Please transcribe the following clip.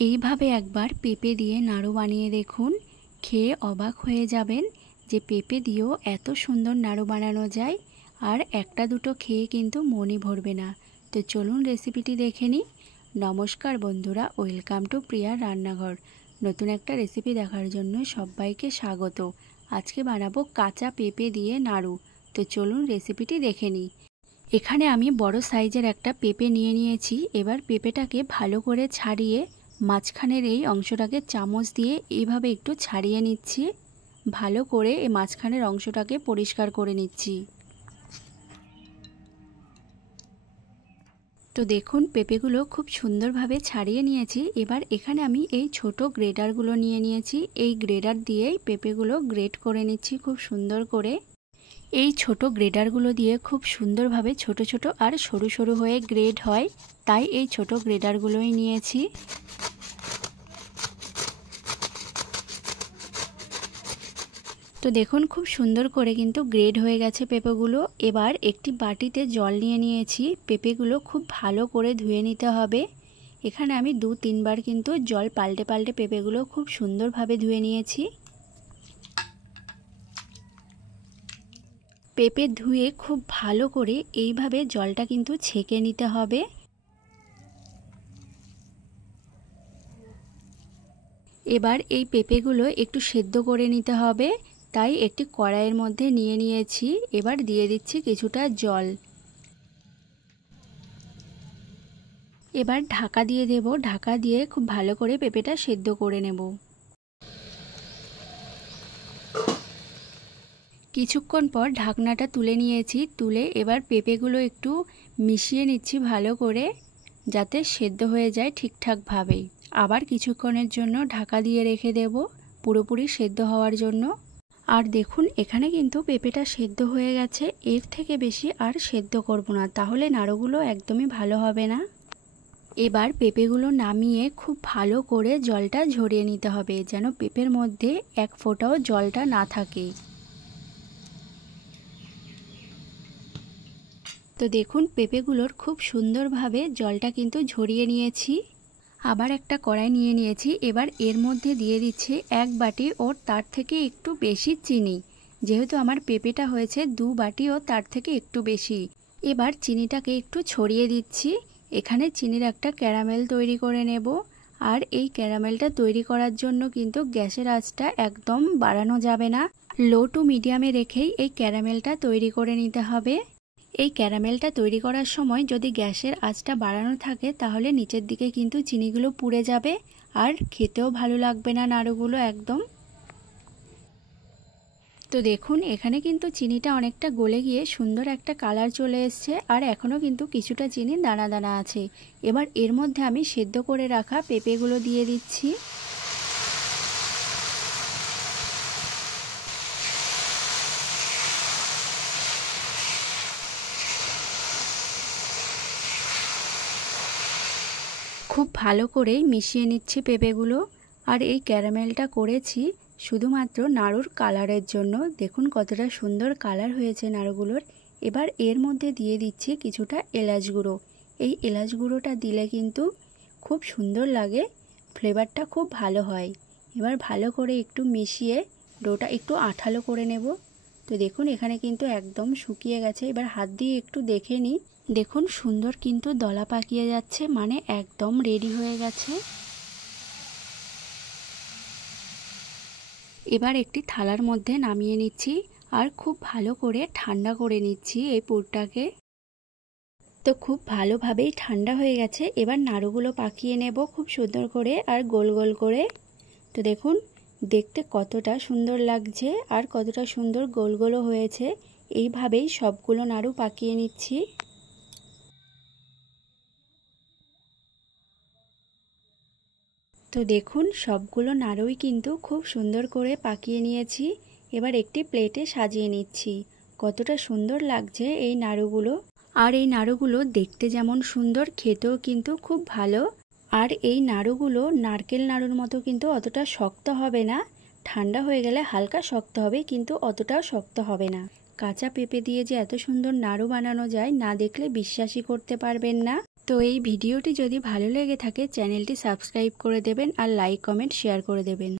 এইভাবে একবার পেঁপে দিয়ে নাড়ু বানিয়ে দেখুন, খেয়ে অবাক হয়ে যাবেন যে পেঁপে দিয়েও এত সুন্দর নাড়ু বানানো যায়। আর একটা দুটো খেয়ে কিন্তু মনই ভরবে না। তো চলুন রেসিপিটি দেখে নিই। নমস্কার বন্ধুরা, ওয়েলকাম টু প্রিয়ার রান্নাঘর। নতুন একটা রেসিপি দেখার জন্য সবাইকে স্বাগত। আজকে বানাবো কাঁচা পেঁপে দিয়ে নাড়ু। তো চলুন রেসিপিটি দেখে নিই। এখানে আমি বড় সাইজের একটা পেঁপে নিয়ে নিয়েছি। এবার পেঁপেটাকে ভালো করে ছাড়িয়ে মাঝখানের এই অংশটাকে চামচ দিয়ে এইভাবে একটু ছাড়িয়ে নিচ্ছি। ভালো করে এই মাঝখানের অংশটাকে পরিষ্কার করে নিচ্ছি। তো দেখুন পেঁপেগুলো খুব সুন্দরভাবে ছাড়িয়ে নিয়েছি। এবার এখানে আমি এই ছোট গ্রেটারগুলো নিয়ে নিয়েছি। এই গ্রেটার দিয়েই পেঁপেগুলো গ্রেট করে নিচ্ছি খুব সুন্দর করে। এই ছোট গ্রেটারগুলো দিয়ে খুব সুন্দরভাবে ছোট ছোট আর সরু সরু হয়ে গ্রেড হয়, তাই এই ছোট গ্রেটারগুলোই নিয়েছি। তো দেখুন খুব সুন্দর করে কিন্তু গ্রেড হয়ে গেছে পেঁপেগুলো। এবার একটি বাটিতে জল নিয়ে নিয়েছি। পেঁপেগুলো খুব ভালো করে ধুয়ে নিতে হবে। এখানে আমি 2-3 বার কিন্তু জল পাল্টে পাল্টে পেঁপেগুলো খুব সুন্দরভাবে ধুয়ে নিয়েছি। পেঁপে ধুয়ে খুব ভালো করে এইভাবে জলটা কিন্তু ছেঁকে নিতে হবে। এবার এই পেঁপেগুলো একটু সেদ্ধ করে নিতে হবে, তাই একটি কড়াইয়ের মধ্যে নিয়ে নিয়েছি। এবার দিয়ে দিচ্ছি কিছুটা জল। এবার ঢাকা দিয়ে দেব। ঢাকা দিয়ে খুব ভালো করে পেঁপেটা সেদ্ধ করে নেব। কিছুক্ষণ পর ঢাকনাটা তুলে নিয়েছি। তুলে এবার পেঁপেগুলো একটু মিশিয়ে নিচ্ছি ভালো করে, যাতে সেদ্ধ হয়ে যায় ঠিকঠাকভাবে। আবার কিছুক্ষণের জন্য ঢাকা দিয়ে রেখে দেব পুরোপুরি সেদ্ধ হওয়ার জন্য। আর দেখুন এখানে কিন্তু পেঁপেটা সেদ্ধ হয়ে গেছে। এর থেকে বেশি আর সেদ্ধ করব না, তাহলে নাড়ুগুলো একদমই ভালো হবে না। এবার পেঁপেগুলো নামিয়ে খুব ভালো করে জলটা ঝরিয়ে নিতে হবে, যেন পেঁপের মধ্যে এক ফোঁটাও জলটা না থাকে। তো দেখুন পেঁপেগুলোর খুব সুন্দরভাবে জলটা কিন্তু ঝরিয়ে নিয়েছি। আবার একটা কড়াই নিয়ে নিয়েছি। এবার এর মধ্যে দিয়ে দিচ্ছি 1 বাটি ও তার থেকে একটু বেশি চিনি। যেহেতু আমার পেঁপেটা হয়েছে 2 বাটি ও তার থেকে একটু বেশি। এবার চিনিটাকে একটু ছড়িয়ে দিচ্ছি। এখানে চিনির একটা ক্যারামেল তৈরি করে নেব। আর এই ক্যারামেলটা তৈরি করার জন্য কিন্তু গ্যাসের আঁচটা একদম বাড়ানো যাবে না। লো টু মিডিয়ামে রেখেই এই ক্যারামেলটা তৈরি করে নিতে হবে। এই ক্যারামেলটা তৈরি করার সময় যদি গ্যাসের আঁচটা বাড়ানো থাকে, তাহলে নিচের দিকে কিন্তু চিনিগুলো পুড়ে যাবে আর খেতেও ভালো লাগবে না নাড়ুগুলো একদম। তো দেখুন এখানে কিন্তু চিনিটা অনেকটা গলে গিয়ে সুন্দর একটা কালার চলে এসছে। আর এখনও কিন্তু কিছুটা চিনি দানা দানা আছে। এবার এর মধ্যে আমি সেদ্ধ করে রাখা পেঁপেগুলো দিয়ে দিচ্ছি। খুব ভালো করে মিশিয়ে নিচ্ছি পেঁপেগুলো। আর এই ক্যারামেলটা করেছি শুধুমাত্র নাড়ুর কালারের জন্য। দেখুন কতটা সুন্দর কালার হয়েছে নাড়ুগুলোর। এবার এর মধ্যে দিয়ে দিচ্ছি কিছুটা এলাচ গুঁড়ো। এই এলাচ গুঁড়োটা দিলে কিন্তু খুব সুন্দর লাগে, ফ্লেভারটা খুব ভালো হয়। এবার ভালো করে একটু মিশিয়ে ডোটা একটু আঠালো করে নেব। তো দেখুন এখানে কিন্তু একদম শুকিয়ে গেছে। এবার হাত দিয়ে একটু দেখে নিই। দেখুন সুন্দর কিন্তু দলা পাকিয়ে যাচ্ছে, মানে একদম রেডি হয়ে গেছে। এবার একটি থালার মধ্যে নামিয়ে নিচ্ছি আর খুব ভালো করে ঠান্ডা করে নিচ্ছি এই পুরটাকে। তো খুব ভালোভাবেই ঠান্ডা হয়ে গেছে। এবার নাড়ুগুলো পাকিয়ে নেব খুব সুন্দর করে আর গোল গোল করে। তো দেখুন দেখতে কতটা সুন্দর লাগছে আর কতটা সুন্দর গোল গোলও হয়েছে। এইভাবেই সবগুলো নাড়ু পাকিয়ে নিচ্ছি। তো দেখুন সবগুলো নাড়ুই কিন্তু খুব সুন্দর করে পাকিয়ে নিয়েছি। এবার একটি প্লেটে সাজিয়ে নিচ্ছি। কতটা সুন্দর লাগছে এই নাড়ুগুলো। আর এই নাড়ুগুলো দেখতে যেমন সুন্দর, খেতেও কিন্তু খুব ভালো। আর এই নাড়ুগুলো নারকেল নাড়ুর মতো কিন্তু অতটা শক্ত হবে না। ঠান্ডা হয়ে গেলে হালকা শক্ত হবে, কিন্তু অতটাও শক্ত হবে না। কাঁচা পেঁপে দিয়ে যে এত সুন্দর নাড়ু বানানো যায়, না দেখলে বিশ্বাসই করতে পারবেন না। তো এই ভিডিওটি যদি ভালো লেগে থাকে চ্যানেলটি সাবস্ক্রাইব করে দেবেন আর লাইক কমেন্ট শেয়ার করে দেবেন।